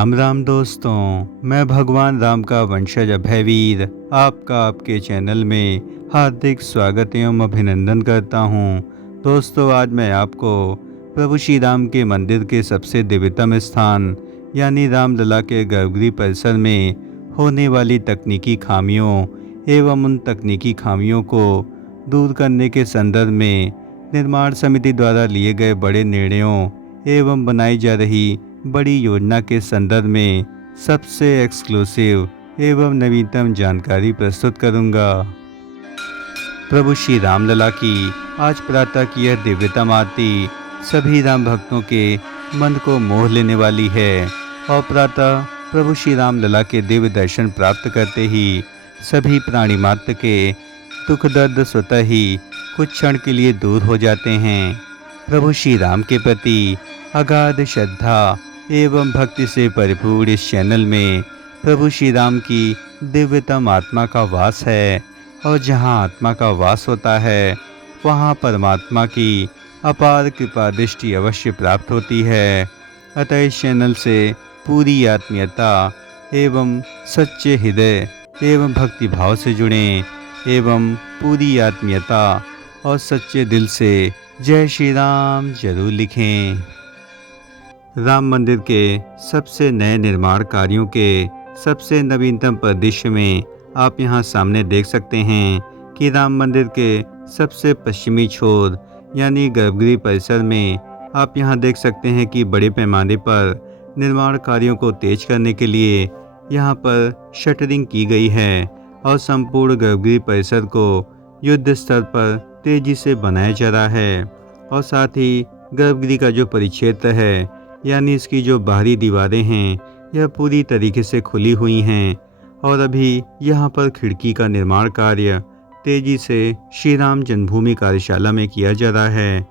राम राम दोस्तों, मैं भगवान राम का वंशज अभयवीर आपका आपके चैनल में हार्दिक स्वागत एवं अभिनंदन करता हूं। दोस्तों, आज मैं आपको प्रभु श्री राम के मंदिर के सबसे दिव्यतम स्थान यानी रामलला के गर्भगृह परिसर में होने वाली तकनीकी खामियों एवं उन तकनीकी खामियों को दूर करने के संदर्भ में निर्माण समिति द्वारा लिए गए बड़े निर्णयों एवं बनाई जा रही बड़ी योजना के संदर्भ में सबसे एक्सक्लूसिव एवं नवीनतम जानकारी प्रस्तुत करूंगा। प्रभु श्री रामलला की आज प्रातः की यह दिव्यतम आरती सभी राम भक्तों के मन को मोह लेने वाली है और प्रातः प्रभु श्री रामलला के दिव्य दर्शन प्राप्त करते ही सभी प्राणी मात्र के दुख दर्द स्वतः ही कुछ क्षण के लिए दूर हो जाते हैं। प्रभु श्री राम के प्रति अगाध श्रद्धा एवं भक्ति से परिपूर्ण इस चैनल में प्रभु श्री राम की दिव्यतम आत्मा का वास है और जहां आत्मा का वास होता है वहां परमात्मा की अपार कृपा दृष्टि अवश्य प्राप्त होती है। अतः इस चैनल से पूरी आत्मीयता एवं सच्चे हृदय एवं भक्ति भाव से जुड़ें एवं पूरी आत्मीयता और सच्चे दिल से जय श्री राम जरूर लिखें। राम मंदिर के सबसे नए निर्माण कार्यों के सबसे नवीनतम परिदृश्य में आप यहां सामने देख सकते हैं कि राम मंदिर के सबसे पश्चिमी छोर यानी गर्भगृह परिसर में आप यहां देख सकते हैं कि बड़े पैमाने पर निर्माण कार्यों को तेज करने के लिए यहां पर शटरिंग की गई है और संपूर्ण गर्भगृह परिसर को युद्ध स्तर पर तेजी से बनाया जा रहा है। और साथ ही गर्भगृह का जो परिक्षेत्र है यानी इसकी जो बाहरी दीवारें हैं यह पूरी तरीके से खुली हुई हैं और अभी यहाँ पर खिड़की का निर्माण कार्य तेजी से श्री राम जन्मभूमि कार्यशाला में किया जा रहा है।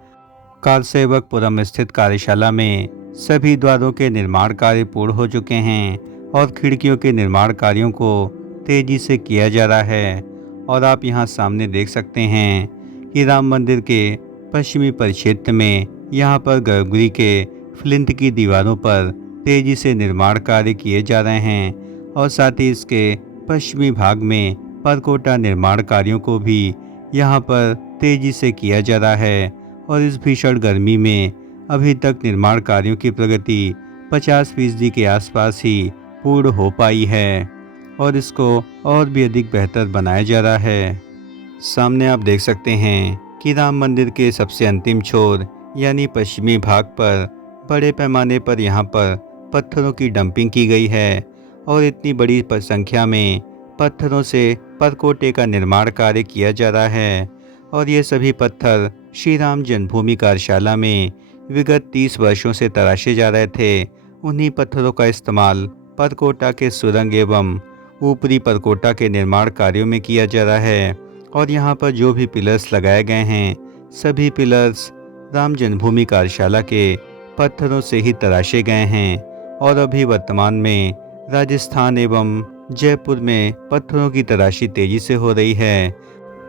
कारसेवकपुरम स्थित कार्यशाला में सभी द्वारों के निर्माण कार्य पूर्ण हो चुके हैं और खिड़कियों के निर्माण कार्यों को तेजी से किया जा रहा है। और आप यहाँ सामने देख सकते हैं कि राम मंदिर के पश्चिमी परिक्षेत्र में यहाँ पर गर्भगृह के फ्लिंट की दीवारों पर तेजी से निर्माण कार्य किए जा रहे हैं और साथ ही इसके पश्चिमी भाग में परकोटा निर्माण कार्यों को भी यहाँ पर तेजी से किया जा रहा है। और इस भीषण गर्मी में अभी तक निर्माण कार्यों की प्रगति 50% के आसपास ही पूर्ण हो पाई है और इसको और भी अधिक बेहतर बनाया जा रहा है। सामने आप देख सकते हैं कि राम मंदिर के सबसे अंतिम छोर यानी पश्चिमी भाग पर बड़े पैमाने पर यहाँ पर पत्थरों की डंपिंग की गई है और इतनी बड़ी संख्या में पत्थरों से परकोटे का निर्माण कार्य किया जा रहा है। और ये सभी पत्थर श्री राम जन्मभूमि कार्यशाला में विगत 30 वर्षों से तराशे जा रहे थे। उन्हीं पत्थरों का इस्तेमाल परकोटा के सुरंग एवं ऊपरी परकोटा के निर्माण कार्यों में किया जा रहा है। और यहाँ पर जो भी पिलर्स लगाए गए हैं सभी पिलर्स राम जन्मभूमि कार्यशाला के पत्थरों से ही तराशे गए हैं और अभी वर्तमान में राजस्थान एवं जयपुर में पत्थरों की तराशी तेजी से हो रही है।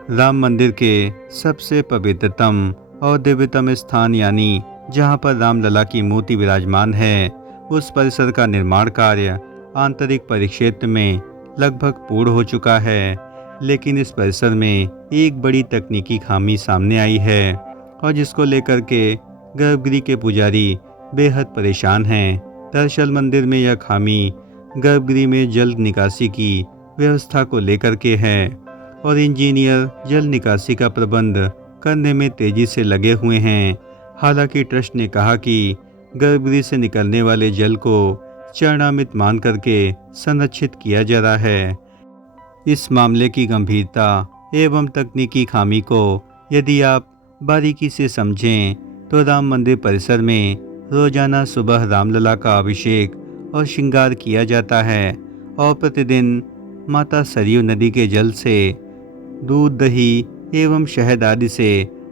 राम मंदिर के सबसे पवित्रतम और दिव्यतम स्थान यानी जहां पर रामलला की मूर्ति विराजमान है उस परिसर का निर्माण कार्य आंतरिक परिक्षेत्र में लगभग पूर्ण हो चुका है। लेकिन इस परिसर में एक बड़ी तकनीकी खामी सामने आई है और जिसको लेकर के गर्भगृह के पुजारी बेहद परेशान हैं। दरअसल मंदिर में यह खामी गर्भगृह में जल निकासी की व्यवस्था को लेकर के है और इंजीनियर जल निकासी का प्रबंध करने में तेजी से लगे हुए हैं। हालांकि ट्रस्ट ने कहा कि गर्भगृह से निकलने वाले जल को चरणामृत मान करके संरक्षित किया जा रहा है। इस मामले की गंभीरता एवं तकनीकी खामी को यदि आप बारीकी से समझें तो राम मंदिर परिसर में रोजाना सुबह रामलला का अभिषेक और श्रृंगार किया जाता है और प्रतिदिन माता सरयू नदी के जल से दूध दही एवं शहद आदि से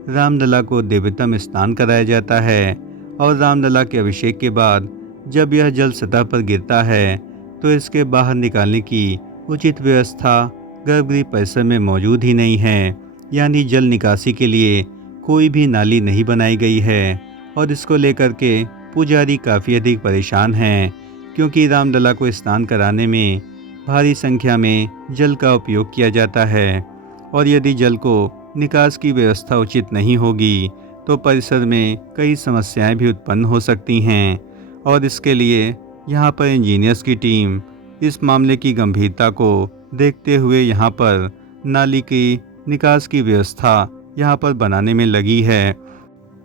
रामलला को दिव्यतम स्नान कराया जाता है। और रामलला के अभिषेक के बाद जब यह जल सतह पर गिरता है तो इसके बाहर निकालने की उचित व्यवस्था गर्भगृह परिसर में मौजूद ही नहीं है, यानी जल निकासी के लिए कोई भी नाली नहीं बनाई गई है। और इसको लेकर के पुजारी काफ़ी अधिक परेशान हैं। क्योंकि रामलला को स्नान कराने में भारी संख्या में जल का उपयोग किया जाता है और यदि जल को निकास की व्यवस्था उचित नहीं होगी तो परिसर में कई समस्याएं भी उत्पन्न हो सकती हैं और इसके लिए यहाँ पर इंजीनियर्स की टीम इस मामले की गंभीरता को देखते हुए यहाँ पर नाली की निकास की व्यवस्था यहाँ पर बनाने में लगी है।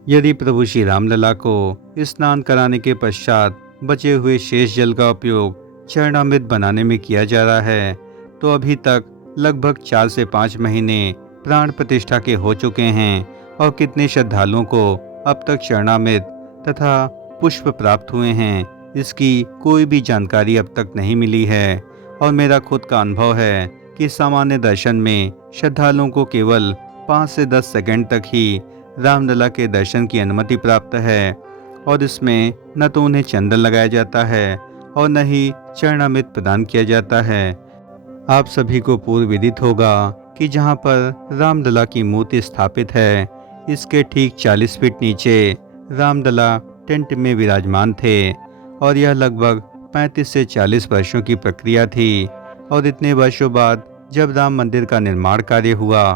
यदि प्रभु श्री रामलला को स्नान कराने के पश्चात बचे हुए शेष जल का उपयोग चरणामृत बनाने में किया जा रहा है तो अभी तक लगभग 4 से 5 महीने प्राण प्रतिष्ठा के हो चुके हैं और कितने श्रद्धालुओं को अब तक चरणामृत तथा पुष्प प्राप्त हुए हैं इसकी कोई भी जानकारी अब तक नहीं मिली है। और मेरा खुद का अनुभव है कि सामान्य दर्शन में श्रद्धालुओं को केवल 5 से 10 सेकंड तक ही रामलला के दर्शन की अनुमति प्राप्त है और इसमें न तो उन्हें चंदन लगाया जाता है और न ही चरणामृत प्रदान किया जाता है। आप सभी को पूर्व विदित होगा कि जहाँ पर रामलला की मूर्ति स्थापित है इसके ठीक 40 फीट नीचे रामलला टेंट में विराजमान थे और यह लगभग 35 से 40 वर्षों की प्रक्रिया थी और इतने वर्षों बाद जब राम मंदिर का निर्माण कार्य हुआ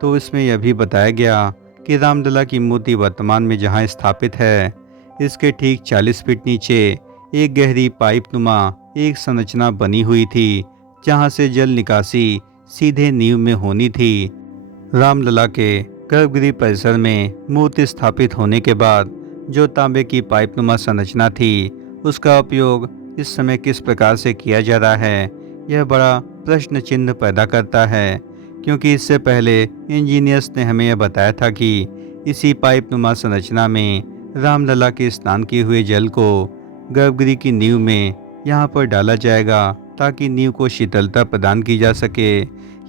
तो इसमें यह भी बताया गया कि रामलला की मूर्ति वर्तमान में जहाँ स्थापित है इसके ठीक 40 फीट नीचे एक गहरी पाइपनुमा एक संरचना बनी हुई थी जहाँ से जल निकासी सीधे नींव में होनी थी। रामलला के गर्भगृह परिसर में मूर्ति स्थापित होने के बाद जो तांबे की पाइपनुमा संरचना थी उसका उपयोग इस समय किस प्रकार से किया जा रहा है यह बड़ा प्रश्न चिन्ह पैदा करता है क्योंकि इससे पहले इंजीनियर्स ने हमें यह बताया था कि इसी पाइपनुमा संरचना में रामलला के स्नान किए हुए जल को गर्भगृह की नींव में यहाँ पर डाला जाएगा ताकि नींव को शीतलता प्रदान की जा सके,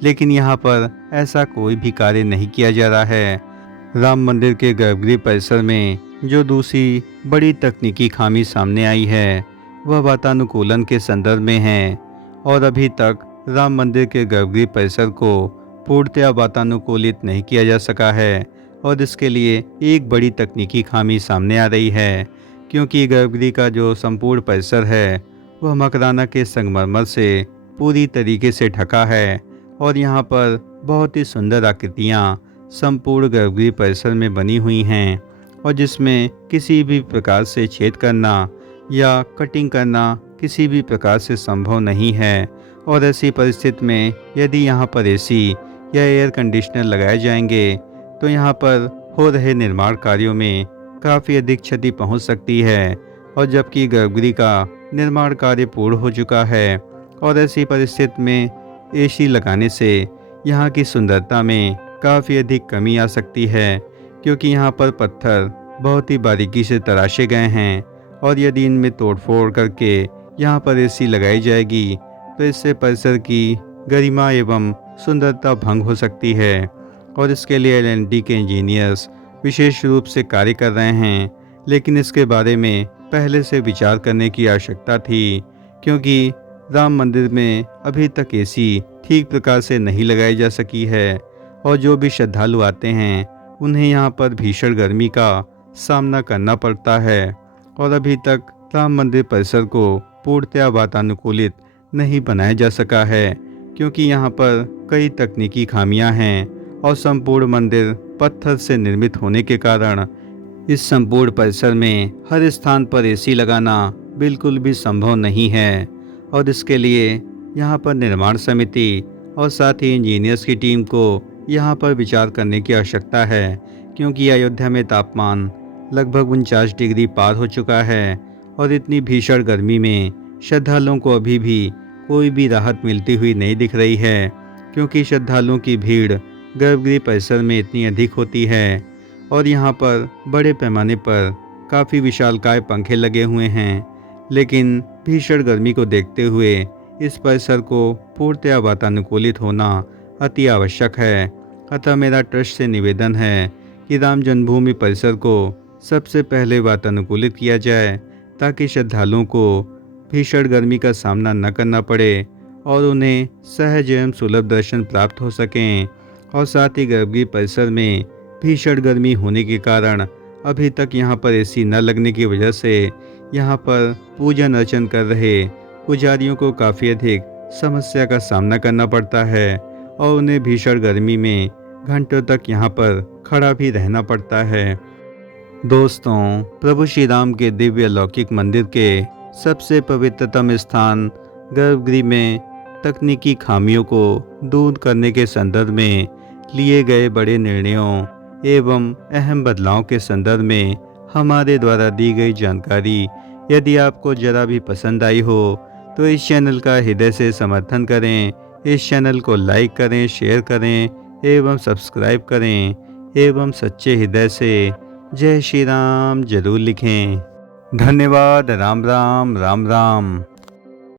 लेकिन यहाँ पर ऐसा कोई भी कार्य नहीं किया जा रहा है। राम मंदिर के गर्भगृह परिसर में जो दूसरी बड़ी तकनीकी खामी सामने आई है वह वातानुकूलन के संदर्भ में है और अभी तक राम मंदिर के गर्भगृह परिसर को पूर्णतया वातानुकूलित नहीं किया जा सका है और इसके लिए एक बड़ी तकनीकी खामी सामने आ रही है क्योंकि गर्भगृह का जो संपूर्ण परिसर है वह मकराना के संगमरमर से पूरी तरीके से ढका है और यहाँ पर बहुत ही सुंदर आकृतियाँ संपूर्ण गर्भगृह परिसर में बनी हुई हैं और जिसमें किसी भी प्रकार से छेद करना या कटिंग करना किसी भी प्रकार से संभव नहीं है। और ऐसी परिस्थिति में यदि यहाँ पर एसी या एयर कंडीशनर लगाए जाएंगे तो यहाँ पर हो रहे निर्माण कार्यों में काफ़ी अधिक क्षति पहुँच सकती है और जबकि गर्भगृह का निर्माण कार्य पूर्ण हो चुका है और ऐसी परिस्थिति में एसी लगाने से यहाँ की सुंदरता में काफ़ी अधिक कमी आ सकती है क्योंकि यहाँ पर पत्थर बहुत ही बारीकी से तराशे गए हैं और यदि इनमें तोड़फोड़ करके यहाँ पर एसी लगाई जाएगी तो इससे परिसर की गरिमा एवं सुंदरता भंग हो सकती है और इसके लिए एल&टी के इंजीनियर्स विशेष रूप से कार्य कर रहे हैं, लेकिन इसके बारे में पहले से विचार करने की आवश्यकता थी क्योंकि राम मंदिर में अभी तक एसी ठीक प्रकार से नहीं लगाई जा सकी है और जो भी श्रद्धालु आते हैं उन्हें यहाँ पर भीषण गर्मी का सामना करना पड़ता है और अभी तक राम मंदिर परिसर को पूर्णतया वातानुकूलित नहीं बनाया जा सका है क्योंकि यहाँ पर कई तकनीकी खामियां हैं और संपूर्ण मंदिर पत्थर से निर्मित होने के कारण इस संपूर्ण परिसर में हर स्थान पर एसी लगाना बिल्कुल भी संभव नहीं है और इसके लिए यहाँ पर निर्माण समिति और साथ ही इंजीनियर्स की टीम को यहाँ पर विचार करने की आवश्यकता है क्योंकि अयोध्या में तापमान लगभग 49 डिग्री पार हो चुका है और इतनी भीषण गर्मी में श्रद्धालुओं को अभी भी कोई भी राहत मिलती हुई नहीं दिख रही है क्योंकि श्रद्धालुओं की भीड़ गर्भगृह परिसर में इतनी अधिक होती है और यहाँ पर बड़े पैमाने पर काफ़ी विशालकाय पंखे लगे हुए हैं, लेकिन भीषण गर्मी को देखते हुए इस परिसर को पूर्णतया वातानुकूलित होना अति आवश्यक है। अतः मेरा ट्रस्ट से निवेदन है कि राम जन्मभूमि परिसर को सबसे पहले वातानुकूलित किया जाए ताकि श्रद्धालुओं को भीषण गर्मी का सामना न करना पड़े और उन्हें सहज एवं सुलभ दर्शन प्राप्त हो सकें। और साथ ही गर्भगृह परिसर में भीषण गर्मी होने के कारण अभी तक यहाँ पर एसी न लगने की वजह से यहाँ पर पूजन अर्चन कर रहे पुजारियों को काफ़ी अधिक समस्या का सामना करना पड़ता है और उन्हें भीषण गर्मी में घंटों तक यहाँ पर खड़ा भी रहना पड़ता है। दोस्तों, प्रभु श्री राम के दिव्य अलौकिक मंदिर के सबसे पवित्रतम स्थान गर्भगृह में तकनीकी खामियों को दूर करने के संदर्भ में लिए गए बड़े निर्णयों एवं अहम बदलावों के संदर्भ में हमारे द्वारा दी गई जानकारी यदि आपको ज़रा भी पसंद आई हो तो इस चैनल का हृदय से समर्थन करें। इस चैनल को लाइक करें, शेयर करें एवं सब्सक्राइब करें एवं सच्चे हृदय से जय श्री राम जरूर लिखें। धन्यवाद। राम राम राम राम।